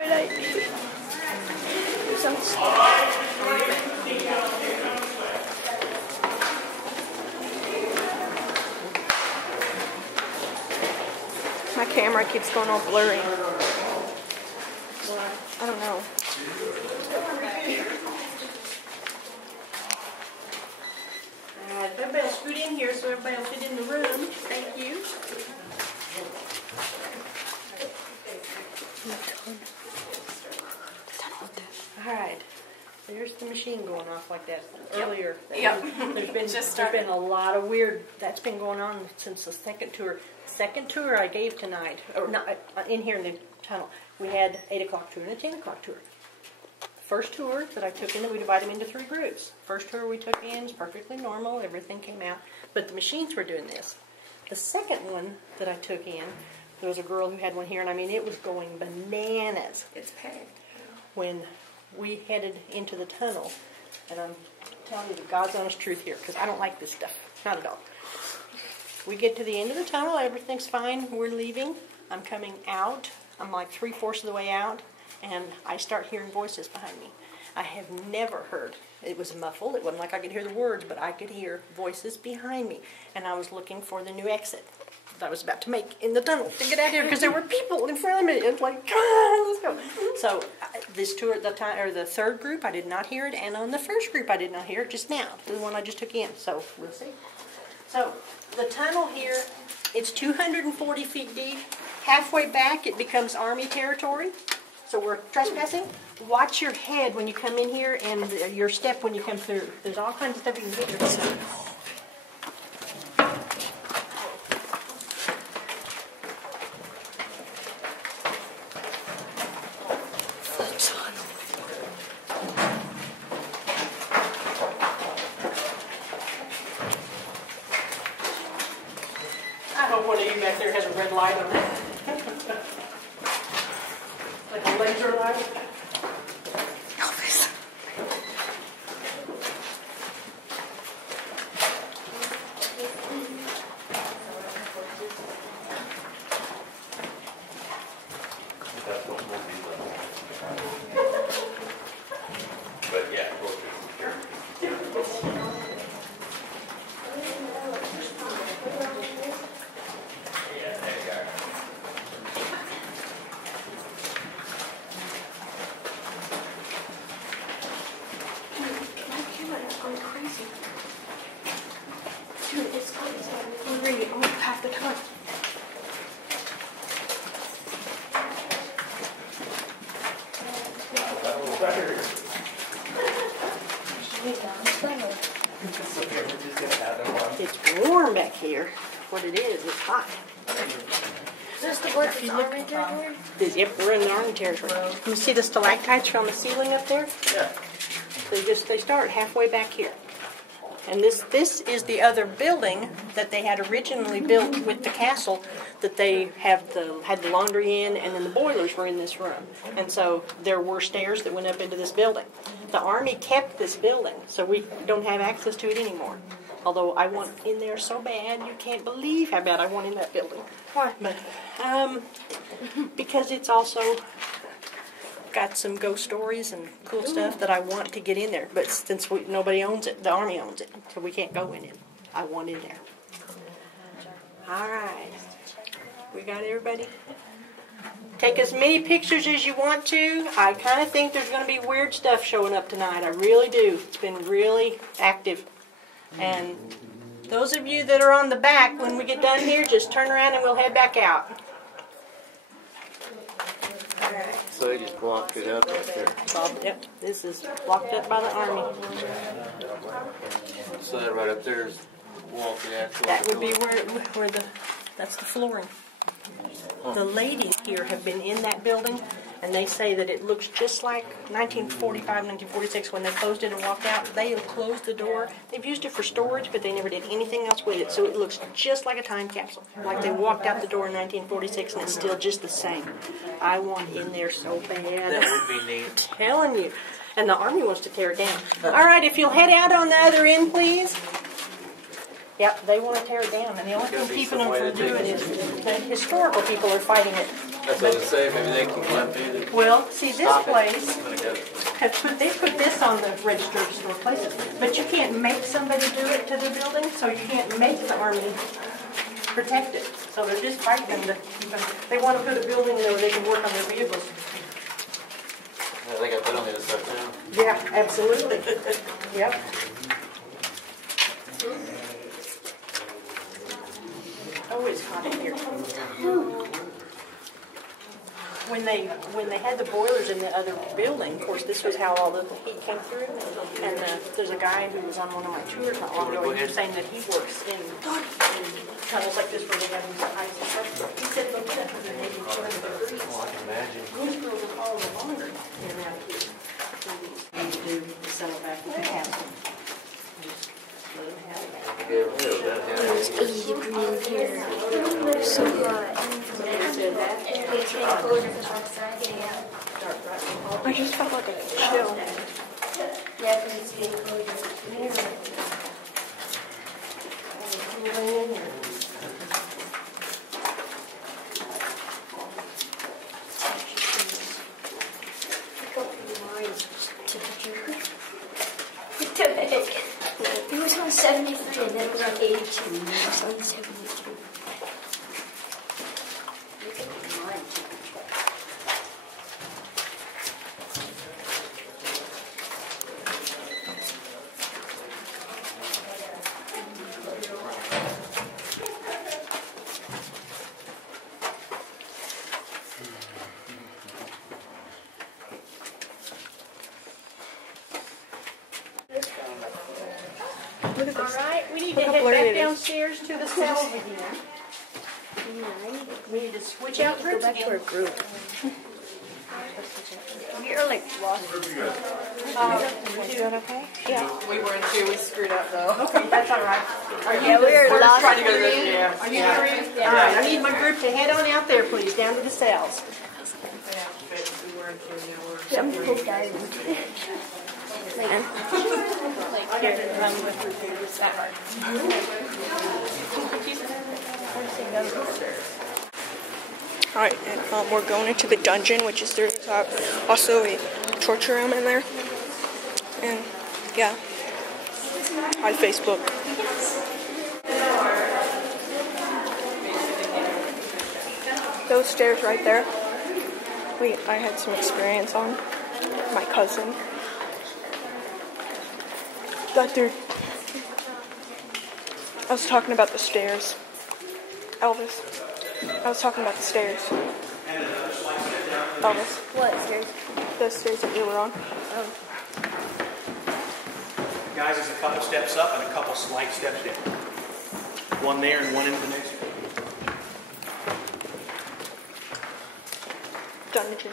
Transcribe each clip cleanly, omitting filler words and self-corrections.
My camera keeps going all blurry. I don't know. Everybody will scoot in here so everybody will fit in the room. Thank you. Alright. There's the machine going off like that earlier. Yep. There's been a lot of weird, that's been going on since the second tour. Second tour I gave tonight, or not in here in the tunnel. We had 8 o'clock tour and a 10 o'clock tour. First tour that I took in, we divided them into 3 groups. First tour we took in is perfectly normal, everything came out, but the machines were doing this. The second one that I took in, there was a girl who had one here, and I mean it was going bananas. It's packed. When we headed into the tunnel, and I'm telling you the God's honest truth here, because I don't like this stuff, not at all. We get to the end of the tunnel, everything's fine, we're leaving, I'm coming out, I'm like 3/4 of the way out, and I start hearing voices behind me. I have never heard, it was muffled, it wasn't like I could hear the words, but I could hear voices behind me, and I was looking for the new exit that I was about to make in the tunnel to get out of here, because there were people in front of me, it's like, come on, let's go. So, this tour at the time, or the third group, I did not hear it, and on the first group I did not hear it just now, the one I just took in, so we'll see. So, the tunnel here, it's 240 feet deep. Halfway back, it becomes Army territory. So we're trespassing. Watch your head when you come in here and your step when you come through. There's all kinds of stuff you can get yourself. I hope one of you back there has a red light on it. Like a laser light. Elvis. But yeah, Crazy. Dude, it's crazy. I'm reading almost half the time. It's warm back here. What it is, it's hot. Is this the word for Army territory? Yep, we're in the Army territory. You see the stalactites from the ceiling up there? yeah. They start halfway back here. And this is the other building that they had originally built with the castle that they had the laundry in, and then the boilers were in this room. And so there were stairs that went up into this building. The Army kept this building, so we don't have access to it anymore. Although I want in there so bad, you can't believe how bad I want in that building. Why? But because it's also got some ghost stories and cool stuff that I want to get in there. But since nobody owns it, the Army owns it, so we can't go in it. I want in there. All right. We got everybody? Take as many pictures as you want to. I kind of think there's going to be weird stuff showing up tonight. I really do. It's been really active. And those of you that are on the back, when we get done here, just turn around and we'll head back out. So they just blocked it up right there. Yep, this is blocked up by the Army. So that right up there is walk the actual. That would be where that's the flooring. The ladies here have been in that building, and they say that it looks just like 1945, 1946 when they closed it and walked out. They have closed the door. They've used it for storage, but they never did anything else with it. So it looks just like a time capsule. Like they walked out the door in 1946 and it's still just the same. I want in there so bad. That would be neat. I'm telling you. And the Army wants to tear it down. All right, if you'll head out on the other end, please. Yep, they want to tear it down, and the only thing keeping them from doing it is the historical people are fighting it. That's what I was saying, maybe they can come in and Well, see, this stop it. place, I'm gonna go. they put this on the register of store places, but you can't make somebody do it to the building, so you can't make the Army protect it. So they're just fighting them to keep them. They want to put a building there where they can work on their vehicles. Yeah, they got that on the other side too. Yeah, absolutely. Yep. Oh, it's hot in here. When they had the boilers in the other building, of course, this was how all the heat came through. And there's a guy who was on one of my tours not long ago. He was saying that he works in tunnels like this where they have these ice and stuff. He said those tunnels are maybe 200 degrees. Oh, I can imagine. Goose girls are all the longer in and out of here. Need to do the sell it back to have them. Just let them have it. Yeah, yeah. It's 80 degrees here. So hot. I just felt like a chill. Yeah, because it's getting colder. It was on 73 and then it was on 82 and then it was on 72. Look at my temperature. All right, we need to Look how head blurry back it is. downstairs to the cells again. We need to switch out Go groups back to our again. group. You're like lost. Is that okay? Yeah. We were in two. We screwed up though. Okay, that's all right. Are you Yeah, we were first lost. Trying to go to this. Yeah. Are you through? All right, I need my group to head on out there, please, down to the cells. We were in two. Now we're. I'm so tired. I got to run with her too. It's that hard. Alright, and we're going into the dungeon, which is there's also a torture room in there. And yeah. Hi, Facebook. Those stairs right there. I had some experience on. My cousin got through. I was talking about the stairs. Elvis. I was talking about the stairs. Elvis. What, stairs? The stairs that you were on. Guys, there's a couple steps up and a couple slight steps down. One there and one into the next one. Dungeon.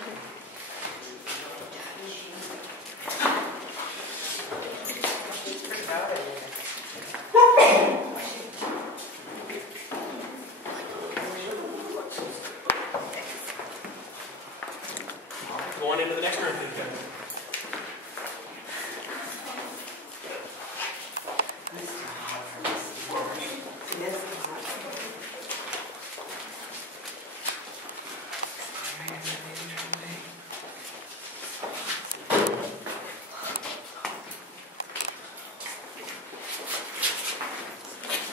Going into the next room.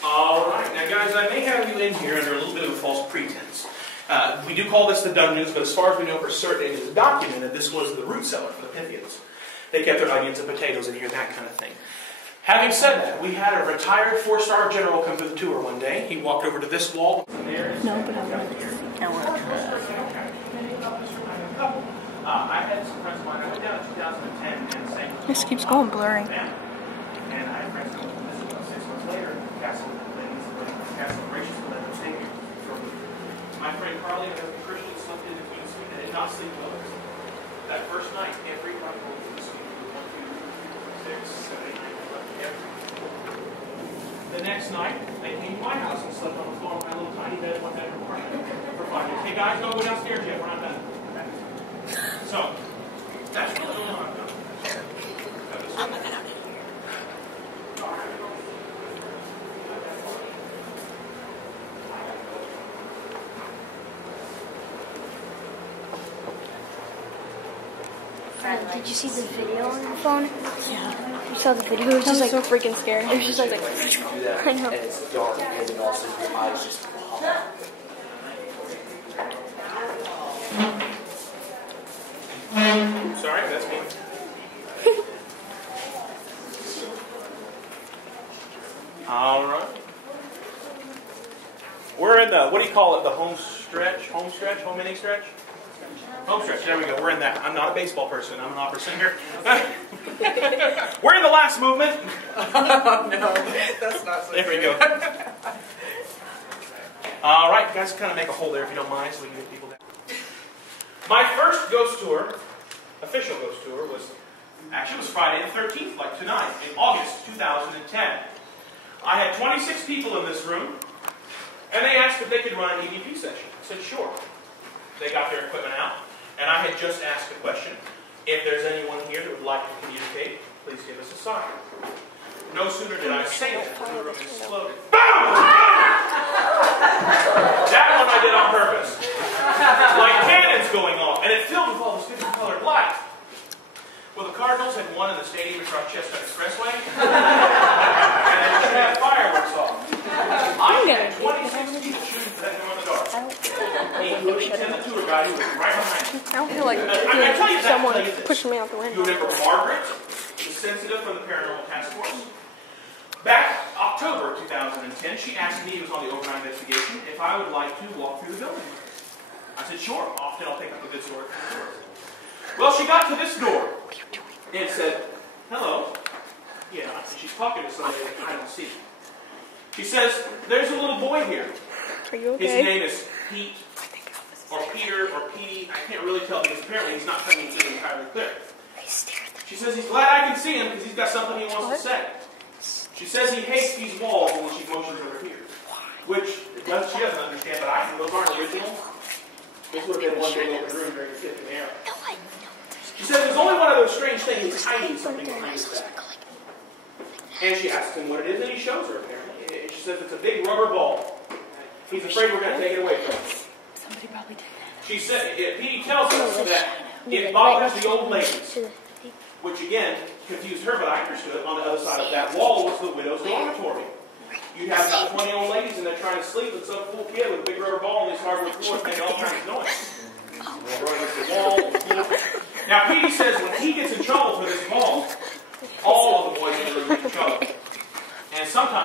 All right, now guys, I may have you in here under a little bit of a false pretense. We do call this the dungeons, but as far as we know for certain, it is documented this was the root cellar for the Pythians. They kept their onions and potatoes in here, that kind of thing. Having said that, we had a retired 4-star general come to the tour one day. He walked over to this wall. No, but I I had some friends of mine. I went down in 2010 and sang. This keeps going blurry. And I had friends who visited 6 months later. Castle Gracious to let them stay here for a week. My friend Carly, a Christian, slept in the Queen's Suite. They did not sleep well. That first night, every night we went to the suite. 1, 2, 3, 4, 5, 6, 7, 8, 9, 10, 11, every. The next night, they came to my house and slept on the floor in my little tiny bed, 1-bedroom apartment for 5 days. Hey guys, don't go downstairs yet. We're not done. So, that's what's going on. Did you see the video on your phone? Yeah. You saw the video? It was That just was like, so freaking scary. it was just like, I know. And it's dark, and then also your eyes just pop. Sorry, that's me. All right. We're in the, what do you call it, the home stretch, home inning stretch? Home stretch, there we go, we're in that. I'm not a baseball person, I'm an opera singer. We're in the last movement. No, that's not so There we good. go. All right, you guys kind of make a hole there if you don't mind so we can get people down. My first ghost tour, official ghost tour, was Friday the 13th, like tonight, in August 2010. I had 26 people in this room, and they asked if they could run an EVP session. I said, sure. They got their equipment out, and I had just asked a question. If there's anyone here that would like to communicate, please give us a sign. No sooner did I say that than the room exploded. Boom! That one I did on purpose. Like cannons going off, and it filled with all this different colored light. Well, the Cardinals had won in the stadium across Chestnut Expressway, and they were shooting fireworks off. I had 26 people shooting for that in the dark. Including the tour guide who was right behind me. I don't feel like I tell you that, someone tell you this. pushing me out the You window. remember Margaret, the sensitive from the Paranormal Task Force? Back October 2010, she asked me, it was on the overnight investigation, if I would like to walk through the building. I said, sure, often I'll take up a good sword. Well, she got to this door and said, hello. Yeah, and she's talking to somebody that I don't see. She says, there's a little boy here. Are you His okay? name is Pete, or Peter, or Petey. I can't really tell because apparently he's not coming through entirely clear. She says he's glad I can see him because he's got something he wants to say. She says he hates these walls and when she motions over here. Which she doesn't understand, but I think those aren't original. This would have been one big open room during the 50th era. She said there's only one of those strange things, he's hiding something behind his back. And she asks him what it is, and he shows her apparently. And she says it's a big rubber ball. He's afraid we're going to take it away from him. Somebody probably did that. She said, Petey tells us that it bothers the old ladies. Which again, confused her, but I understood. On the other side of that wall was the widow's dormitory. You'd have about 20 old ladies and they're trying to sleep, and some cool kid with a big rubber ball on these hardwood floors making all kinds of noise. Throwing up the wall. Now, Petey says when he gets in trouble for this ball, all of the boys in the room get in trouble. And sometimes